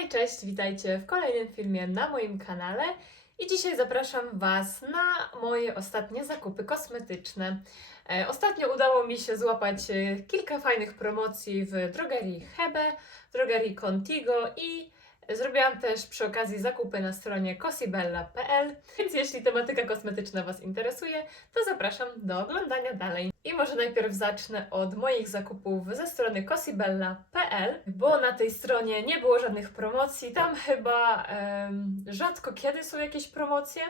Hej, cześć, witajcie w kolejnym filmie na moim kanale i dzisiaj zapraszam Was na moje ostatnie zakupy kosmetyczne. E, Ostatnio udało mi się złapać e, kilka fajnych promocji w drogerii Hebe, drogerii Contigo i zrobiłam też przy okazji zakupy na stronie cosibella.pl, więc jeśli tematyka kosmetyczna Was interesuje, to zapraszam do oglądania dalej. I może najpierw zacznę od moich zakupów ze strony cosibella.pl, bo na tej stronie nie było żadnych promocji. Tam chyba rzadko kiedy są jakieś promocje.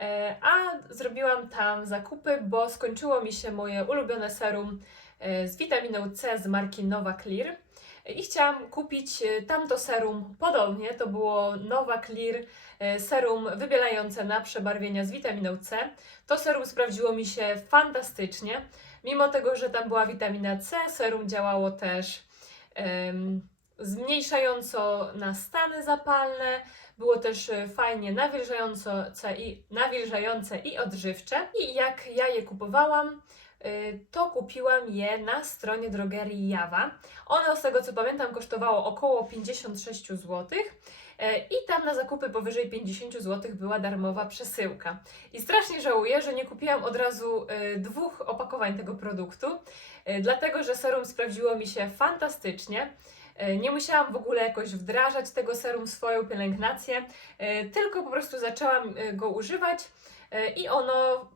E, a zrobiłam tam zakupy, bo skończyło mi się moje ulubione serum e, z witaminą C z marki Nova Clear. I chciałam kupić e, tamto serum podobnie. To było Nova Clear e, serum wybielające na przebarwienia z witaminą C. To serum sprawdziło mi się fantastycznie. Mimo tego, że tam była witamina C, serum działało też em, zmniejszająco na stany zapalne. Było też e, fajnie nawilżające i, nawilżające i odżywcze. I jak ja je kupowałam, to kupiłam je na stronie drogerii Jawa. Ono z tego co pamiętam kosztowało około 56 zł. e, I tam na zakupy powyżej 50 zł była darmowa przesyłka. I strasznie żałuję, że nie kupiłam od razu e, dwóch opakowań tego produktu, dlatego że serum sprawdziło mi się fantastycznie. Nie musiałam w ogóle jakoś wdrażać tego serum w swoją pielęgnację, tylko po prostu zaczęłam go używać i ono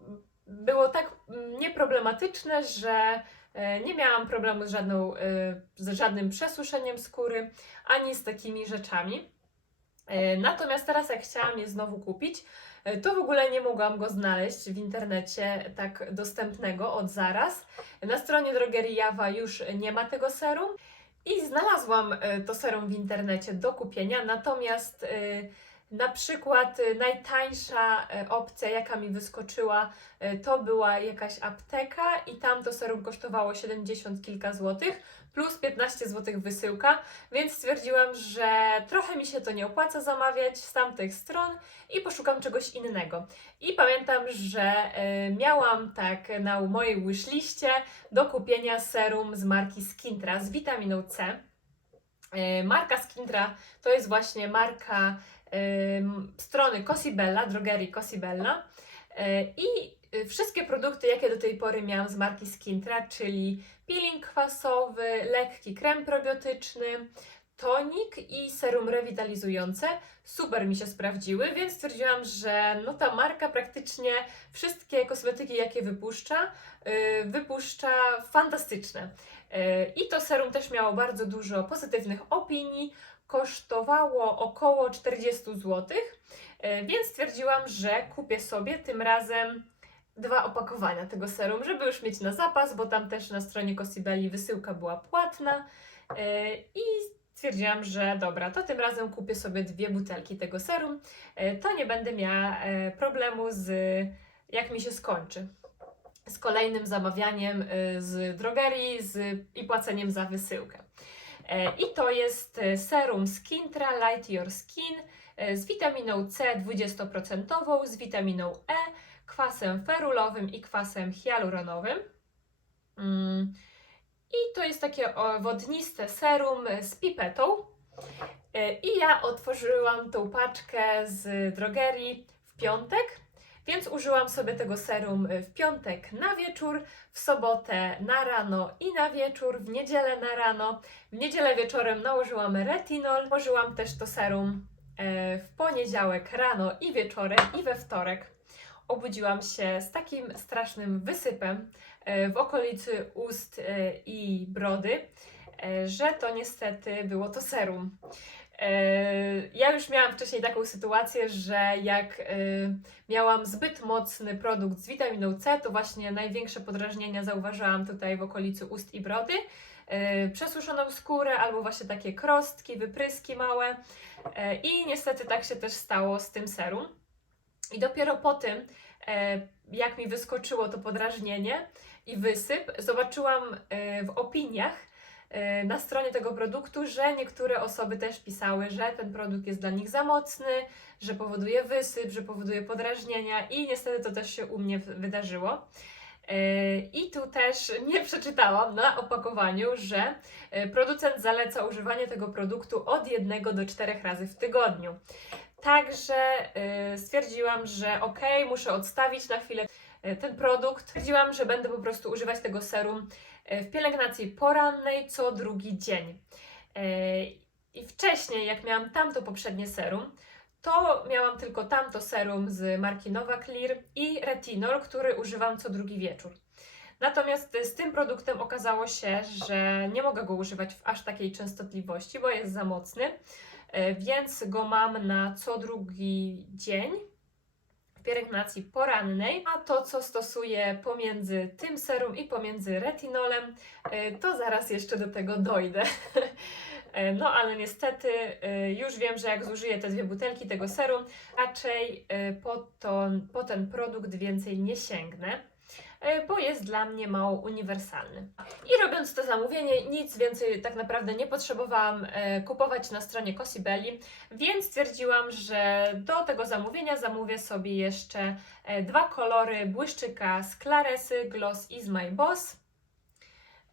było tak mm, nieproblematyczne, że e, nie miałam problemu z, żadną, e, z żadnym przesuszeniem skóry ani z takimi rzeczami. E, Natomiast teraz, jak chciałam je znowu kupić, to w ogóle nie mogłam go znaleźć w internecie tak dostępnego od zaraz. Na stronie drogerii Jawa już nie ma tego serum. I znalazłam to serum w internecie do kupienia, natomiast na przykład e, najtańsza e, opcja, jaka mi wyskoczyła, e, to była jakaś apteka i tam to serum kosztowało 70 kilka złotych, plus 15 złotych wysyłka, więc stwierdziłam, że trochę mi się to nie opłaca zamawiać z tamtych stron i poszukam czegoś innego. I pamiętam, że miałam tak na mojej wishliście do kupienia serum z marki Skintra z witaminą C. Marka Skintra to jest właśnie marka strony Cosibella, drogerii Cosibella. E, I y, wszystkie produkty, jakie do tej pory miałam z marki Skintra, czyli peeling kwasowy, lekki krem probiotyczny, tonik i serum rewitalizujące, super mi się sprawdziły, więc stwierdziłam, że no ta marka praktycznie wszystkie kosmetyki, jakie wypuszcza, y, wypuszcza fantastyczne. Y, I to serum też miało bardzo dużo pozytywnych opinii, kosztowało około 40 zł, więc stwierdziłam, że kupię sobie tym razem dwa opakowania tego serum, żeby już mieć na zapas, bo tam też na stronie Cosibelli wysyłka była płatna y, i stwierdziłam, że dobra, to tym razem kupię sobie dwie butelki tego serum, y, to nie będę miała problemu z jak mi się skończy z kolejnym zamawianiem z drogerii z, i płaceniem za wysyłkę. E, I to jest e, serum Skintra Light Your Skin e, z witaminą C 20%, z witaminą E, kwasem ferulowym i kwasem hialuronowym. Mm. I to jest takie wodniste serum z pipetą. I ja otworzyłam tą paczkę z drogerii w piątek, więc użyłam sobie tego serum e, w piątek na wieczór, w sobotę na rano i na wieczór, w niedzielę na rano. W niedzielę wieczorem nałożyłam retinol, nałożyłam też to serum e, w poniedziałek rano i wieczorem i we wtorek. Obudziłam się z takim strasznym wysypem e, w okolicy ust e, i brody, że to niestety było to serum. Ja już miałam wcześniej taką sytuację, że jak e, miałam zbyt mocny produkt z witaminą C, to właśnie największe podrażnienia zauważyłam tutaj w okolicy ust i brody. E, Przesuszoną skórę albo właśnie takie krostki, wypryski małe. E, I niestety tak się też stało z tym serum. I dopiero po tym, e, jak mi wyskoczyło to podrażnienie i wysyp, zobaczyłam e, w opiniach na stronie tego produktu, że niektóre osoby też pisały, że ten produkt jest dla nich za mocny, że powoduje wysyp, że powoduje podrażnienia i niestety to też się u mnie wydarzyło. E, I tu też nie przeczytałam na opakowaniu, że e, producent zaleca używanie tego produktu od jednego do czterech razy w tygodniu. Także stwierdziłam, że ok, muszę odstawić na chwilę ten produkt. Stwierdziłam, że będę po prostu używać tego serum w pielęgnacji porannej co drugi dzień. E, I wcześniej, jak miałam tamto poprzednie serum, to miałam tylko tamto serum z marki Nova Clear i retinol, który używam co drugi wieczór. Natomiast z tym produktem okazało się, że nie mogę go używać w aż takiej częstotliwości, bo jest za mocny, e, więc go mam na co drugi dzień pielęgnacji porannej, a to, co stosuję pomiędzy tym serum i pomiędzy retinolem, e, to zaraz jeszcze do tego dojdę. E, No, ale niestety e, już wiem, że jak zużyję te dwie butelki tego serum, raczej po, to, po ten produkt więcej nie sięgnę, bo jest dla mnie mało uniwersalny. I robiąc to zamówienie, nic więcej tak naprawdę nie potrzebowałam e, kupować na stronie Cosibelli, więc stwierdziłam, że do tego zamówienia zamówię sobie jeszcze e, dwa kolory błyszczyka z Claresy, Gloss i z My Boss.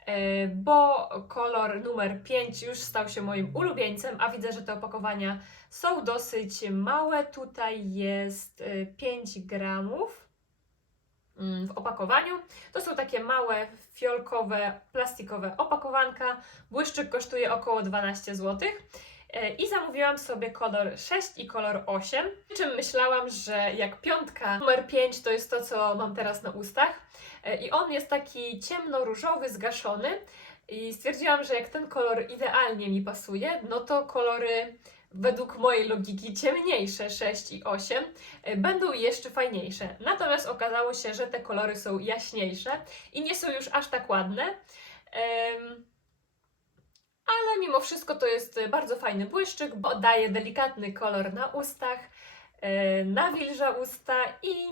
E, Bo kolor numer 5 już stał się moim ulubieńcem, a widzę, że te opakowania są dosyć małe. Tutaj jest e, 5 gramów w opakowaniu. To są takie małe, fiolkowe, plastikowe opakowanka. Błyszczyk kosztuje około 12 zł. E, I zamówiłam sobie kolor 6 i kolor 8. Przy czym myślałam, że jak piątka numer 5 to jest to, co mam teraz na ustach. E, I on jest taki ciemno-różowy, zgaszony. I stwierdziłam, że jak ten kolor idealnie mi pasuje, no to kolory według mojej logiki ciemniejsze 6 i 8 e, będą jeszcze fajniejsze. Natomiast okazało się, że te kolory są jaśniejsze i nie są już aż tak ładne. Ale mimo wszystko to jest bardzo fajny błyszczyk, bo daje delikatny kolor na ustach, e, nawilża usta i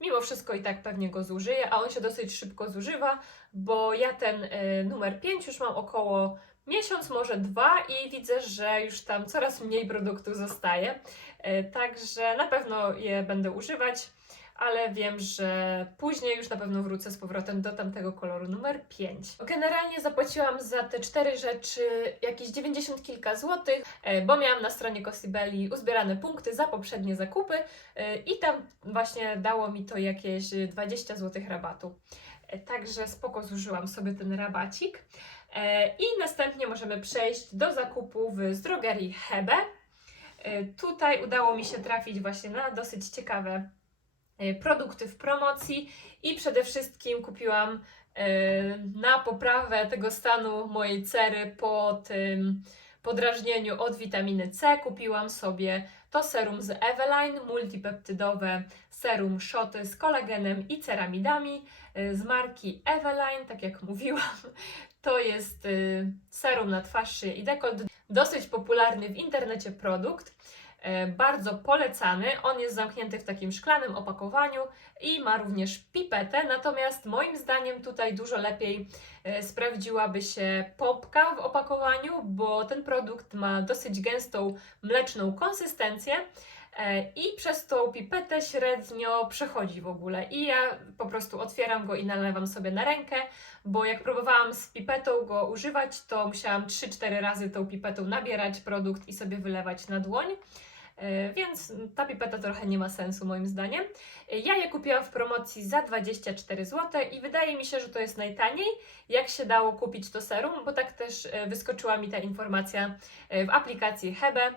mimo wszystko i tak pewnie go zużyję, a on się dosyć szybko zużywa, bo ja ten e, numer 5 już mam około miesiąc, może dwa i widzę, że już tam coraz mniej produktu zostaje. E, Także na pewno je będę używać, ale wiem, że później już na pewno wrócę z powrotem do tamtego koloru numer 5. Generalnie zapłaciłam za te cztery rzeczy jakieś 90 kilka złotych, e, bo miałam na stronie Cosibelli uzbierane punkty za poprzednie zakupy e, i tam właśnie dało mi to jakieś 20 złotych rabatu. Także spoko zużyłam sobie ten rabacik. E, I następnie możemy przejść do zakupu w z drogerii Hebe. E, Tutaj udało mi się trafić właśnie na dosyć ciekawe e, produkty w promocji i przede wszystkim kupiłam na poprawę tego stanu mojej cery po tym podrażnieniu od witaminy C kupiłam sobie to serum z Eveline, multipeptydowe serum szoty z kolagenem i ceramidami z marki Eveline, tak jak mówiłam. To jest y, serum na twarz, szyję i dekolt, dosyć popularny w internecie produkt, e, bardzo polecany. On jest zamknięty w takim szklanym opakowaniu i ma również pipetę, natomiast moim zdaniem tutaj dużo lepiej e, sprawdziłaby się popka w opakowaniu, bo ten produkt ma dosyć gęstą mleczną konsystencję. E, I przez tą pipetę średnio przechodzi w ogóle. I ja po prostu otwieram go i nalewam sobie na rękę, bo jak próbowałam z pipetą go używać, to musiałam 3-4 razy tą pipetą nabierać produkt i sobie wylewać na dłoń. E, Więc ta pipeta trochę nie ma sensu moim zdaniem. Ja je kupiłam w promocji za 24 zł i wydaje mi się, że to jest najtaniej, jak się dało kupić to serum, bo tak też e, wyskoczyła mi ta informacja w aplikacji Hebe,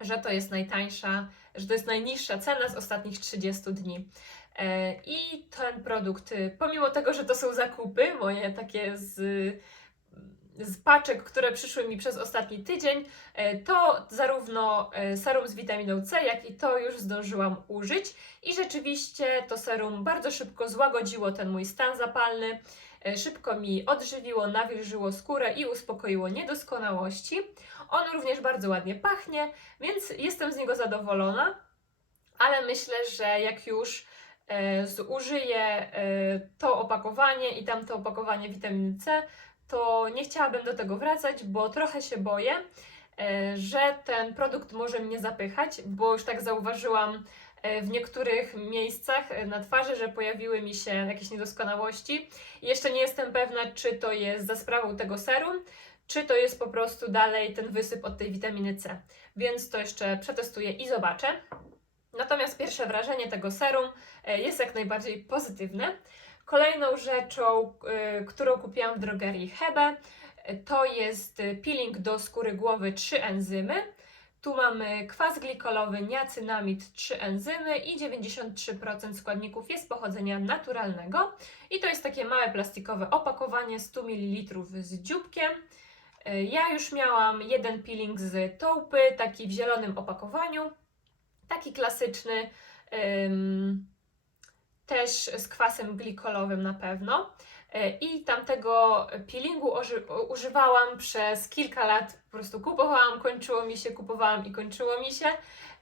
że to jest najtańsza, że to jest najniższa cena z ostatnich 30 dni. E, I ten produkt, y, pomimo tego, że to są zakupy moje takie z, z paczek, które przyszły mi przez ostatni tydzień, e, to zarówno e, serum z witaminą C, jak i to już zdążyłam użyć. I rzeczywiście to serum bardzo szybko złagodziło ten mój stan zapalny. E, Szybko mi odżywiło, nawilżyło skórę i uspokoiło niedoskonałości. On również bardzo ładnie pachnie, więc jestem z niego zadowolona, ale myślę, że jak już e, zużyję e, to opakowanie i tamto opakowanie witaminy C, to nie chciałabym do tego wracać, bo trochę się boję, że ten produkt może mnie zapychać, bo już tak zauważyłam w niektórych miejscach e, na twarzy, że pojawiły mi się jakieś niedoskonałości. Jeszcze nie jestem pewna, czy to jest za sprawą tego serum, czy to jest po prostu dalej ten wysyp od tej witaminy C. Więc to jeszcze przetestuję i zobaczę. Natomiast pierwsze wrażenie tego serum e, jest jak najbardziej pozytywne. Kolejną rzeczą, e, którą kupiłam w drogerii Hebe, e, to jest e, peeling do skóry głowy 3 enzymy. Tu mamy kwas glikolowy, niacynamid, 3 enzymy i 93% składników jest pochodzenia naturalnego. I to jest takie małe plastikowe opakowanie 100 ml z dzióbkiem. E, Ja już miałam jeden peeling z taupy, taki w zielonym opakowaniu, taki klasyczny, też z kwasem glikolowym na pewno. E, I tamtego peelingu używałam przez kilka lat. Po prostu kupowałam, kończyło mi się, kupowałam i kończyło mi się.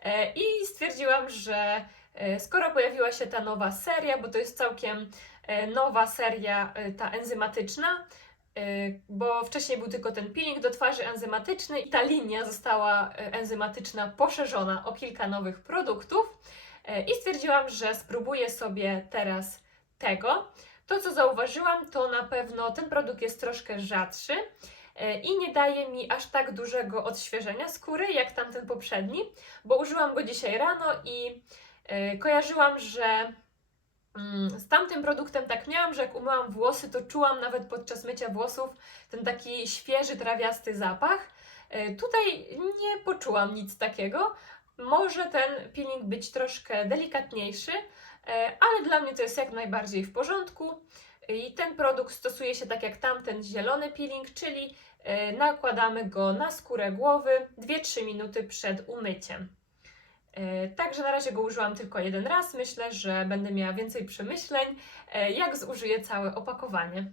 E, I stwierdziłam, że e, skoro pojawiła się ta nowa seria, bo to jest całkiem nowa seria, ta enzymatyczna, bo wcześniej był tylko ten peeling do twarzy enzymatyczny i ta linia została enzymatyczna poszerzona o kilka nowych produktów. I stwierdziłam, że spróbuję sobie teraz tego. To, co zauważyłam, to na pewno ten produkt jest troszkę rzadszy e, i nie daje mi aż tak dużego odświeżenia skóry jak tamten poprzedni, bo użyłam go dzisiaj rano i e, kojarzyłam, że mm, z tamtym produktem tak miałam, że jak umyłam włosy, to czułam nawet podczas mycia włosów ten taki świeży, trawiasty zapach. E, Tutaj nie poczułam nic takiego. Może ten peeling być troszkę delikatniejszy, ale dla mnie to jest jak najbardziej w porządku. I ten produkt stosuje się tak jak tamten zielony peeling, czyli e, nakładamy go na skórę głowy 2-3 minuty przed umyciem. E, Także na razie go użyłam tylko jeden raz. Myślę, że będę miała więcej przemyśleń, e, jak zużyję całe opakowanie.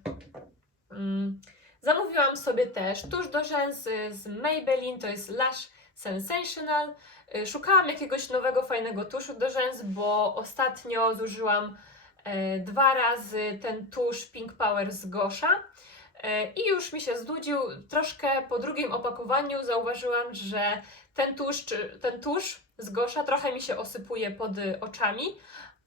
Mm, Zamówiłam sobie też tusz do rzęs z Maybelline, to jest Lash Sensational. Y, Szukałam jakiegoś nowego, fajnego tuszu do rzęs, bo ostatnio zużyłam e, dwa razy ten tusz Pink Power z Gosha e, i już mi się znudził. Troszkę po drugim opakowaniu zauważyłam, że ten tusz, ten tusz z Gosha trochę mi się osypuje pod oczami,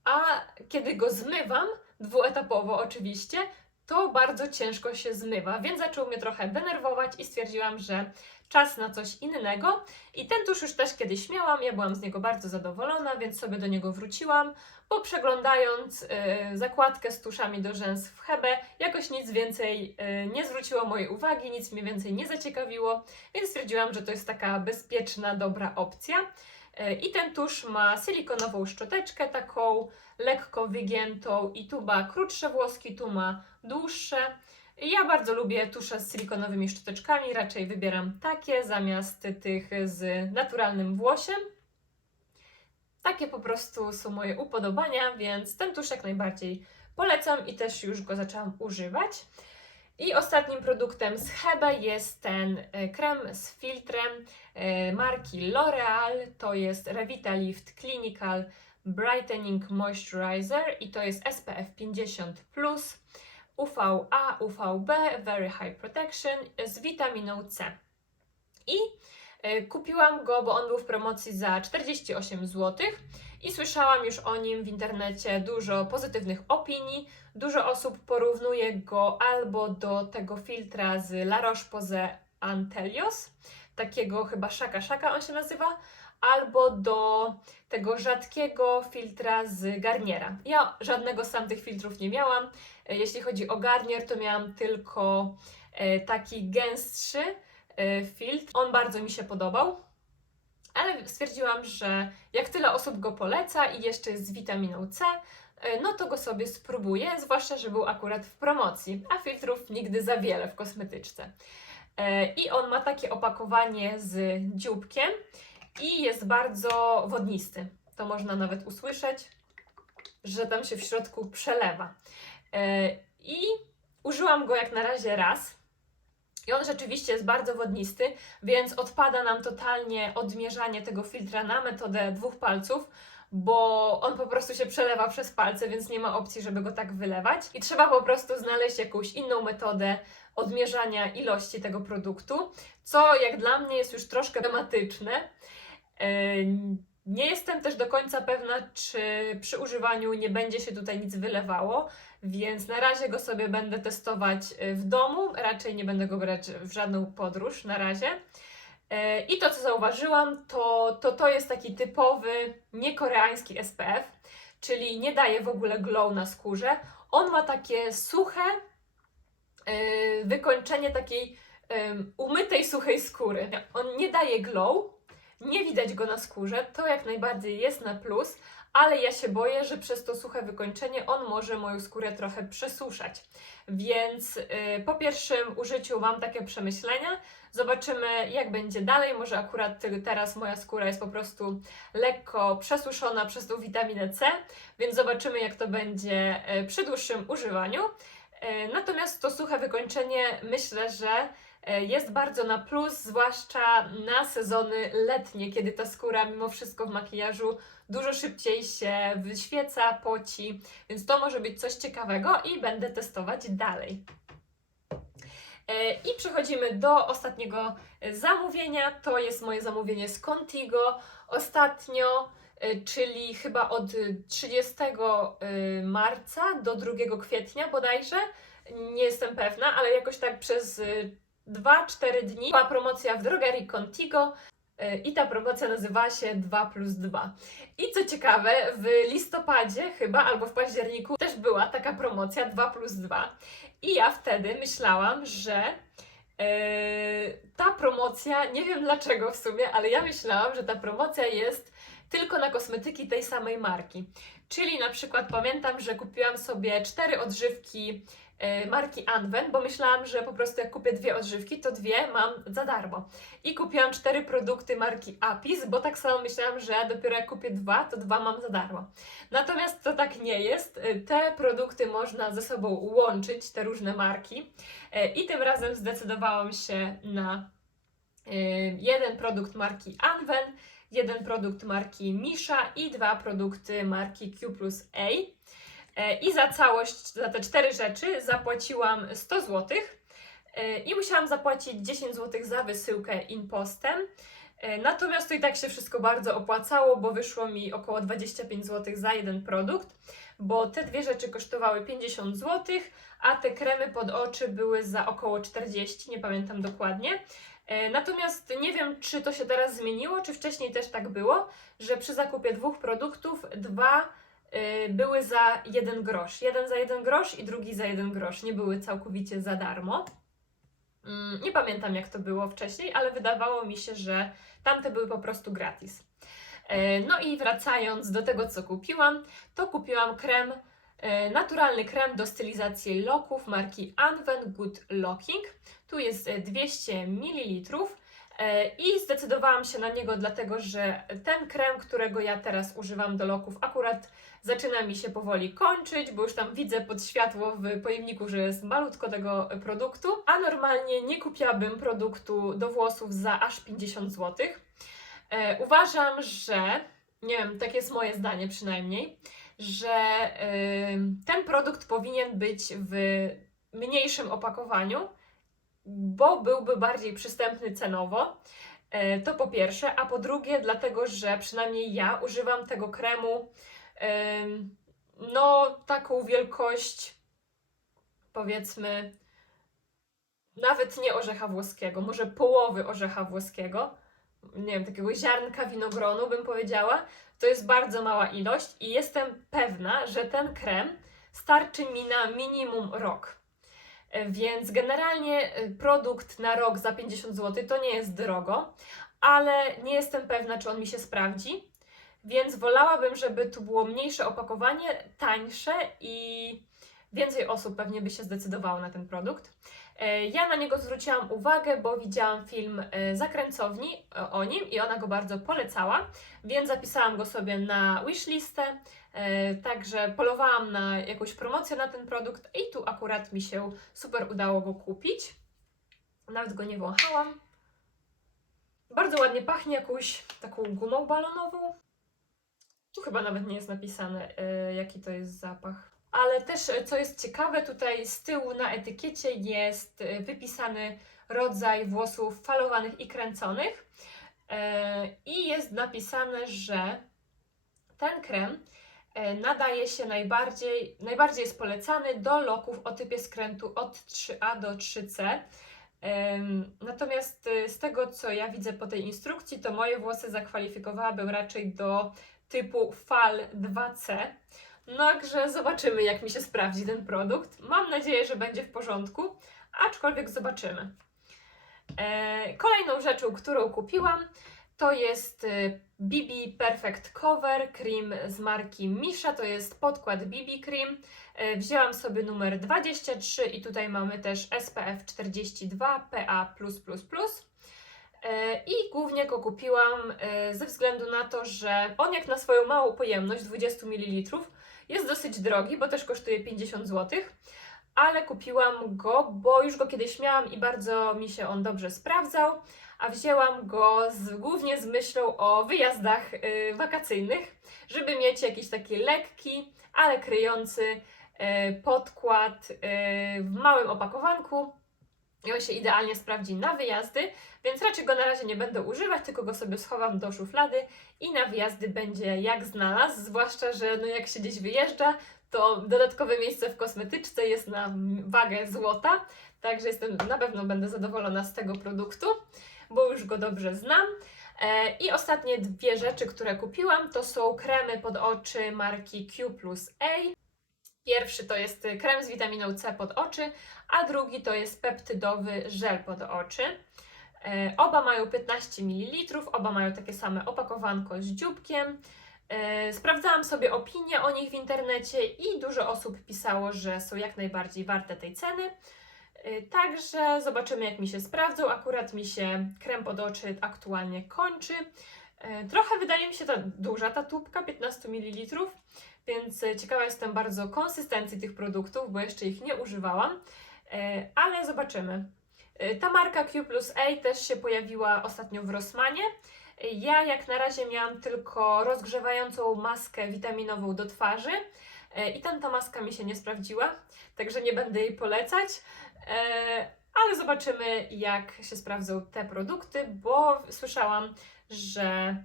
a kiedy go zmywam, dwuetapowo oczywiście, to bardzo ciężko się zmywa, więc zaczął mnie trochę denerwować i stwierdziłam, że czas na coś innego. I ten tusz już też kiedyś miałam, ja byłam z niego bardzo zadowolona, więc sobie do niego wróciłam, bo przeglądając y, zakładkę z tuszami do rzęs w Hebe, jakoś nic więcej y, nie zwróciło mojej uwagi, nic mnie więcej nie zaciekawiło, więc stwierdziłam, że to jest taka bezpieczna, dobra opcja. Y, I ten tusz ma silikonową szczoteczkę, taką lekko wygiętą i tu ma krótsze włoski, tu ma dłuższe. Ja bardzo lubię tusze z silikonowymi szczoteczkami, raczej wybieram takie zamiast tych z naturalnym włosiem. Takie po prostu są moje upodobania, więc ten tusz jak najbardziej polecam i też już go zaczęłam używać. I ostatnim produktem z Hebe jest ten e, krem z filtrem e, marki L'Oreal. To jest Revitalift Clinical Brightening Moisturizer i to jest SPF 50 UVA, UVB, Very High Protection z witaminą C. I kupiłam go, bo on był w promocji za 48 zł i słyszałam już o nim w internecie dużo pozytywnych opinii. Dużo osób porównuje go albo do tego filtra z La Roche-Posay Antelios, takiego chyba Shaka Shaka on się nazywa, albo do tego rzadkiego filtra z Garniera. Ja żadnego z tamtych filtrów nie miałam. E, Jeśli chodzi o Garnier, to miałam tylko e, taki gęstszy e, filtr. On bardzo mi się podobał, ale stwierdziłam, że jak tyle osób go poleca i jeszcze jest z witaminą C, e, no to go sobie spróbuję, zwłaszcza, że był akurat w promocji, a filtrów nigdy za wiele w kosmetyczce. E, I on ma takie opakowanie z dzióbkiem i jest bardzo wodnisty. To można nawet usłyszeć, że tam się w środku przelewa. E, I użyłam go jak na razie raz. I on rzeczywiście jest bardzo wodnisty, więc odpada nam totalnie odmierzanie tego filtra na metodę dwóch palców, bo on po prostu się przelewa przez palce, więc nie ma opcji, żeby go tak wylewać. I trzeba po prostu znaleźć jakąś inną metodę odmierzania ilości tego produktu, co jak dla mnie jest już troszkę tematyczne. E, Nie jestem też do końca pewna, czy przy używaniu nie będzie się tutaj nic wylewało, więc na razie go sobie będę testować y, w domu. Raczej nie będę go brać w żadną podróż na razie. E, I to, co zauważyłam, to to, to jest taki typowy niekoreański SPF, czyli nie daje w ogóle glow na skórze. On ma takie suche e, wykończenie takiej umytej, suchej skóry. On nie daje glow, nie widać go na skórze, to jak najbardziej jest na plus, ale ja się boję, że przez to suche wykończenie on może moją skórę trochę przesuszać. Więc y, po pierwszym użyciu mam takie przemyślenia. Zobaczymy, jak będzie dalej. Może akurat teraz moja skóra jest po prostu lekko przesuszona przez tą witaminę C, więc zobaczymy, jak to będzie y, przy dłuższym używaniu. Y, Natomiast to suche wykończenie myślę, że jest bardzo na plus, zwłaszcza na sezony letnie, kiedy ta skóra mimo wszystko w makijażu dużo szybciej się wyświeca, poci, więc to może być coś ciekawego i będę testować dalej. E, I przechodzimy do ostatniego e, zamówienia. To jest moje zamówienie z Contigo ostatnio, e, czyli chyba od 30 e, marca do 2 kwietnia bodajże. Nie jestem pewna, ale jakoś tak przez e, 2-4 dni była promocja w drogerii Contigo e, i ta promocja nazywała się 2 plus 2. I co ciekawe, w listopadzie chyba albo w październiku też była taka promocja 2 plus 2. I ja wtedy myślałam, że e, ta promocja, nie wiem dlaczego w sumie, ale ja myślałam, że ta promocja jest tylko na kosmetyki tej samej marki. Czyli na przykład pamiętam, że kupiłam sobie cztery odżywki marki Anwen, bo myślałam, że po prostu jak kupię dwie odżywki, to dwie mam za darmo. I kupiłam cztery produkty marki Apis, bo tak samo myślałam, że dopiero jak kupię dwa, to dwa mam za darmo. Natomiast to tak nie jest. E, Te produkty można ze sobą łączyć, te różne marki. E, I tym razem zdecydowałam się na e, jeden produkt marki Anwen, jeden produkt marki Misha i dwa produkty marki Q plus A. E, I za całość, za te cztery rzeczy zapłaciłam 100 zł i musiałam zapłacić 10 zł za wysyłkę impostem. E, Natomiast to i tak się wszystko bardzo opłacało, bo wyszło mi około 25 zł za jeden produkt, bo te dwie rzeczy kosztowały 50 zł, a te kremy pod oczy były za około 40, nie pamiętam dokładnie. E, Natomiast nie wiem, czy to się teraz zmieniło, czy wcześniej też tak było, że przy zakupie dwóch produktów dwa były za jeden grosz. Jeden za jeden grosz i drugi za jeden grosz. Nie były całkowicie za darmo. Mm, Nie pamiętam jak to było wcześniej, ale wydawało mi się, że tamte były po prostu gratis. E, No i wracając do tego, co kupiłam, to kupiłam krem, e, naturalny krem do stylizacji loków marki Anwen Good Locking. Tu jest e, 200 ml i zdecydowałam się na niego dlatego, że ten krem, którego ja teraz używam do loków, akurat zaczyna mi się powoli kończyć, bo już tam widzę pod światło w pojemniku, że jest malutko tego produktu, a normalnie nie kupiłabym produktu do włosów za aż 50 zł. E, uważam, że, nie wiem, tak jest moje zdanie przynajmniej, że ten produkt powinien być w mniejszym opakowaniu, bo byłby bardziej przystępny cenowo. E, To po pierwsze, a po drugie, dlatego, że przynajmniej ja używam tego kremu no taką wielkość powiedzmy nawet nie orzecha włoskiego, może połowy orzecha włoskiego, nie wiem, takiego ziarnka winogronu bym powiedziała. To jest bardzo mała ilość i jestem pewna, że ten krem starczy mi na minimum rok. E, Więc generalnie e, produkt na rok za 50 zł to nie jest drogo, ale nie jestem pewna, czy on mi się sprawdzi. Więc wolałabym, żeby tu było mniejsze opakowanie, tańsze i więcej osób pewnie by się zdecydowało na ten produkt. E, Ja na niego zwróciłam uwagę, bo widziałam film e, Zakręcowni e, o nim i ona go bardzo polecała, więc zapisałam go sobie na wishlistę. Także polowałam na jakąś promocję na ten produkt i tu akurat mi się super udało go kupić. Nawet go nie wąchałam. Bardzo ładnie pachnie jakąś taką gumą balonową. Tu chyba nawet nie jest napisane, e, jaki to jest zapach. Ale też, e, co jest ciekawe, tutaj z tyłu na etykiecie jest e, wypisany rodzaj włosów falowanych i kręconych. I jest napisane, że ten krem nadaje się najbardziej, najbardziej jest polecany do loków o typie skrętu od 3A do 3C. Em, Natomiast z tego, co ja widzę po tej instrukcji, to moje włosy zakwalifikowałabym raczej do typu FAL 2C. No, także zobaczymy, jak mi się sprawdzi ten produkt. Mam nadzieję, że będzie w porządku, aczkolwiek zobaczymy. E, Kolejną rzeczą, którą kupiłam, to jest y, BB Perfect Cover Cream z marki Misha. To jest podkład BB Cream. E, Wzięłam sobie numer 23 i tutaj mamy też SPF 42 PA. E, I głównie go kupiłam e, ze względu na to, że on jak na swoją małą pojemność 20 ml jest dosyć drogi, bo też kosztuje 50 zł. Ale kupiłam go, bo już go kiedyś miałam i bardzo mi się on dobrze sprawdzał a wzięłam go z, głównie z myślą o wyjazdach y, wakacyjnych, żeby mieć jakiś taki lekki, ale kryjący y, podkład y, w małym opakowanku. I on się idealnie sprawdzi na wyjazdy, więc raczej go na razie nie będę używać, tylko go sobie schowam do szuflady i na wyjazdy będzie jak znalazł, zwłaszcza, że no jak się gdzieś wyjeżdża, to dodatkowe miejsce w kosmetyczce jest na wagę złota, także jestem, na pewno będę zadowolona z tego produktu bo już go dobrze znam. E, I ostatnie dwie rzeczy, które kupiłam, to są kremy pod oczy marki Q plus A. Pierwszy to jest krem z witaminą C pod oczy, a drugi to jest peptydowy żel pod oczy. E, Oba mają 15 ml, oba mają takie same opakowanko z dzióbkiem. E, Sprawdzałam sobie opinie o nich w internecie i dużo osób pisało, że są jak najbardziej warte tej ceny. Y, Także zobaczymy, jak mi się sprawdzą. Akurat mi się krem pod oczy aktualnie kończy. Trochę wydaje mi się ta duża ta tubka, 15 ml, więc y, ciekawa jestem bardzo konsystencji tych produktów, bo jeszcze ich nie używałam, Y, ale zobaczymy. Y, Ta marka Q plus A też się pojawiła ostatnio w Rossmanie. Y, Ja jak na razie miałam tylko rozgrzewającą maskę witaminową do twarzy i tam ta maska mi się nie sprawdziła, także nie będę jej polecać. E, ale zobaczymy, jak się sprawdzą te produkty, bo słyszałam, że e,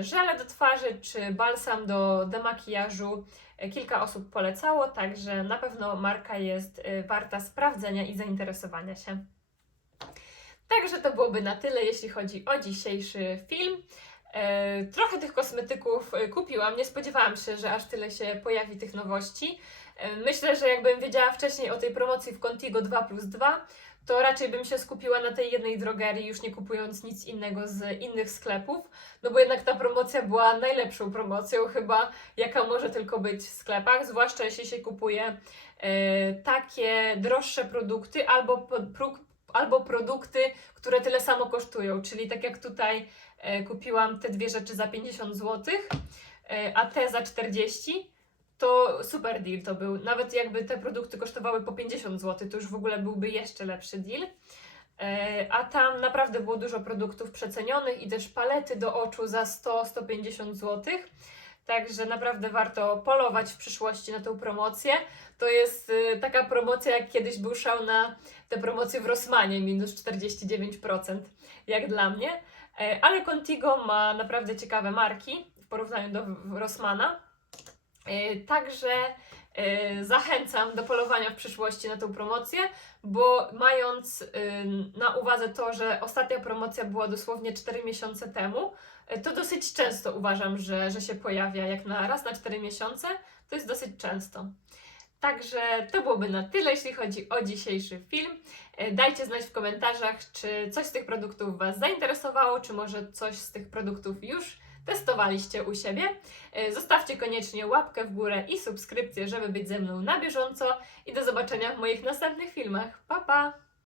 żele do twarzy czy balsam do demakijażu e, kilka osób polecało, także na pewno marka jest e, warta sprawdzenia i zainteresowania się. Także to byłoby na tyle, jeśli chodzi o dzisiejszy film. E, Trochę tych kosmetyków e, kupiłam. Nie spodziewałam się, że aż tyle się pojawi tych nowości. E, Myślę, że jakbym wiedziała wcześniej o tej promocji w Contigo 2 plus 2, to raczej bym się skupiła na tej jednej drogerii, już nie kupując nic innego z innych sklepów. No bo jednak ta promocja była najlepszą promocją, chyba jaka może tylko być w sklepach, zwłaszcza jeśli się kupuje e, takie droższe produkty albo, po, pró- albo produkty, które tyle samo kosztują. Czyli tak jak tutaj e, kupiłam te dwie rzeczy za 50 zł, e, a te za 40, to super deal to był. Nawet jakby te produkty kosztowały po 50 zł, to już w ogóle byłby jeszcze lepszy deal. E, A tam naprawdę było dużo produktów przecenionych i też palety do oczu za 100-150 zł. Także naprawdę warto polować w przyszłości na tą promocję. To jest y, taka promocja, jak kiedyś był szał na te promocje w Rossmanie, minus 49%, jak dla mnie. E, Ale Contigo ma naprawdę ciekawe marki w porównaniu do Rossmana. E, Także e, zachęcam do polowania w przyszłości na tą promocję, bo mając y, na uwadze to, że ostatnia promocja była dosłownie 4 miesiące temu, e, to dosyć często uważam, że, że się pojawia. Jak na raz na 4 miesiące, to jest dosyć często. Także to byłoby na tyle, jeśli chodzi o dzisiejszy film. Dajcie znać w komentarzach, czy coś z tych produktów Was zainteresowało, czy może coś z tych produktów już testowaliście u siebie. E, Zostawcie koniecznie łapkę w górę i subskrypcję, żeby być ze mną na bieżąco i do zobaczenia w moich następnych filmach. Pa pa!